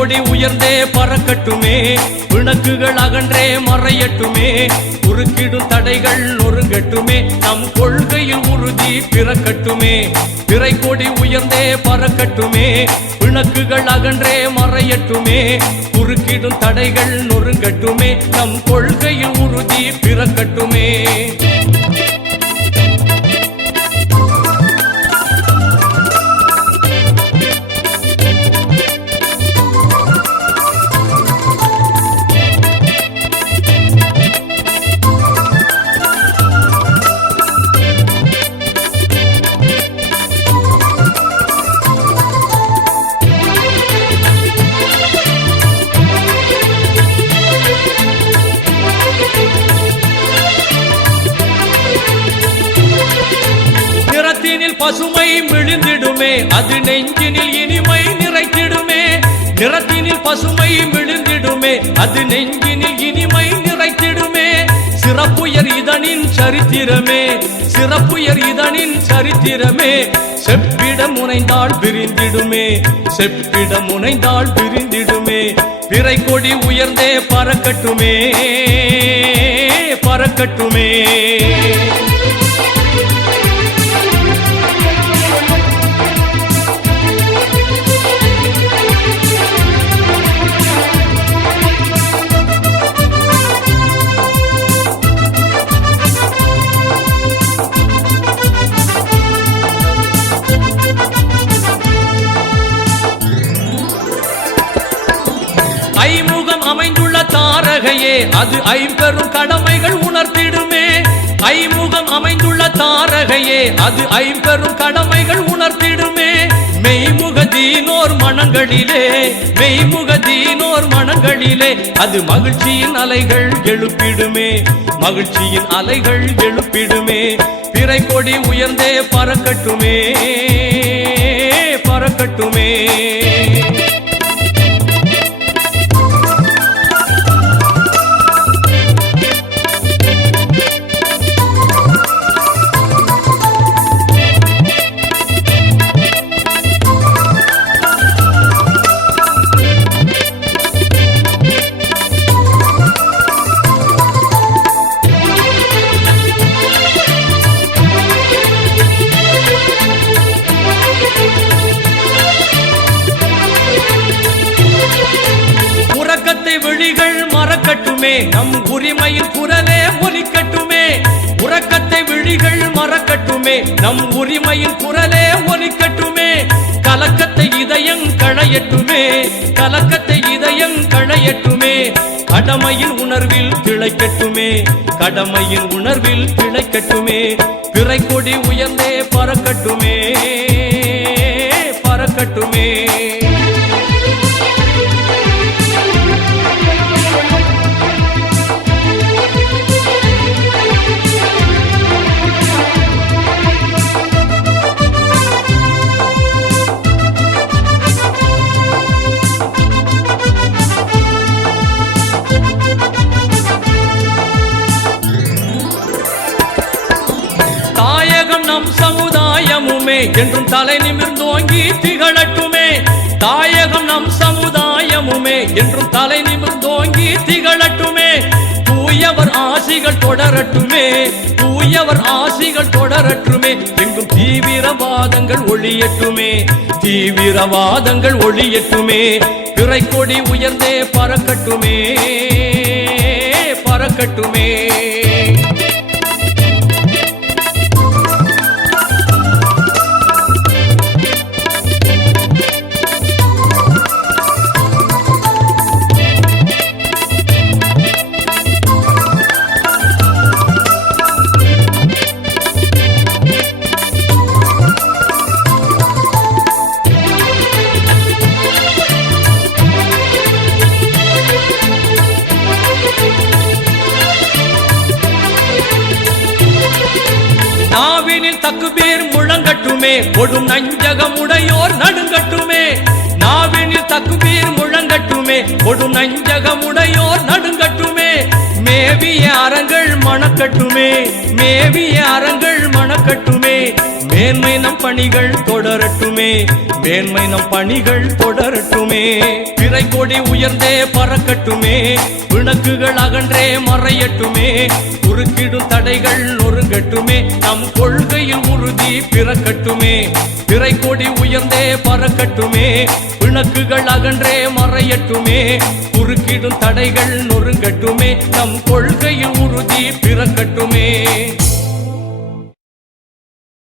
கொடி உயர்ந்தே பறக்கட்டுமே, பிணக்குகள் அகன்றே மறையட்டுமே, குறுக்கிடும் தடைகள் நொறுங்கட்டுமே, நம் கொள்கையில் உறுதி பிறக்கட்டுமே. பிறை கொடி உயர்ந்தே பறக்கட்டுமே, பிணக்குகள் அகன்றே மறையட்டுமே, குறுக்கிடும் தடைகள் நொறுங்கட்டுமே, நம் கொள்கையில் உறுதி பிறக்கட்டுமே. பசுமை விழுந்திடுமே, அது நெஞ்சினில் இனிமை நிறைத்திடுமே. நிறத்தினில் பசுமை விழுந்திடுமே, அது நெஞ்சினில் இனிமை நிறைத்திடுமே. சிறப்புயர் இதனின் சரித்திரமே, சிறப்புயர் இதனின் சரித்திரமே. செப்பிட முனைந்தாள் பிரிந்திடுமே, செப்பிட முனைந்தாள் பிரிந்திடுமே. பிறை கொடி உயர்ந்தே பறக்கட்டுமே, பறக்கட்டுமே. ஐமுகம் அமைந்துள்ள தாரகையே, அது ஐம்பெரும் கடமைகள் உணர்த்திடுமே. ஐமுகம் அமைந்துள்ள தாரகையே, அது ஐம்பெரும் கடமைகள் உணர்த்திடுமே. மெய்முகதீனோர் மனங்களிலே, மெய்முகதீனோர் மனங்களிலே, அது மகிழ்ச்சியின் அலைகள் எழுப்பிடுமே, மகிழ்ச்சியின் அலைகள் எழுப்பிடுமே. பிறை கொடி உயர்ந்தே பறக்கட்டுமே, பறக்கட்டுமே. விழிகள் மறக்கட்டுமே, நம் உரிமையின் குரலே ஒலிக்கட்டுமே. உறக்கத்தை விழிகள் மறக்கட்டுமே, நம் உரிமையின் குரலே ஒலிக்கட்டுமே. கலக்கத்தை இதயம் களையட்டுமே, கலக்கத்தை இதயம் களையட்டுமே. கடமையின் உணர்வில் திளைக்கட்டுமே, கடமையின் உணர்வில் திளைக்கட்டுமே. பிறை கொடி உயர்ந்தே பறக்கட்டுமே, பறக்கட்டுமே. நம் சமுதாயமுமே என்றும் தலை நிமிர்ந்தோங்கி திகழட்டுமே. தாயகம் நம் சமுதாயமுமே என்றும் தலை நிமிர்ந்தோங்கி திகழட்டுமே. தூயவர் ஆசிகள் தொடரட்டுமே, தூயவர் ஆசிகள் தொடரட்டுமே. எங்கும் தீவிரவாதங்கள் ஒளியட்டுமே, தீவிரவாதங்கள் ஒளியட்டுமே. பிறை கொடி உயர்ந்தே பறக்கட்டுமே, பறக்கட்டுமே. தக்குபீர் முழங்கட்டுமே, கொடும் நஞ்சகமுடையோர் நடுங்கட்டுமே. நாவினில் தக்குபீர் முழங்கட்டுமே, கொடும் நஞ்சகமுடையோர் நடுங்கட்டுமே. மேவிய அறங்கள் மணக்கட்டுமே, மேவிய அறங்கள் மணக்கட்டுமே. மேன்மை நம் பணிகள் தொடரட்டுமே, மேன்மை நம் பணிகள் தொடரட்டுமே. பிறை கொடி உயர்ந்தே பறக்கட்டுமே, பிணக்குகள் அகன்றே மறையட்டுமே. குறுக்கிடும் தடைகள் நொறுங்கட்டுமே, நம் கொள்கையில் உறுதி பிறக்கட்டுமே. பிறை கொடி உயர்ந்தே பறக்கட்டுமே, பிணக்குகள் அகன்றே மறையட்டுமே. குறுக்கிடும் தடைகள் நொறுங்கட்டுமே, நம் கொள்கையில் உறுதி பிறக்கட்டுமே.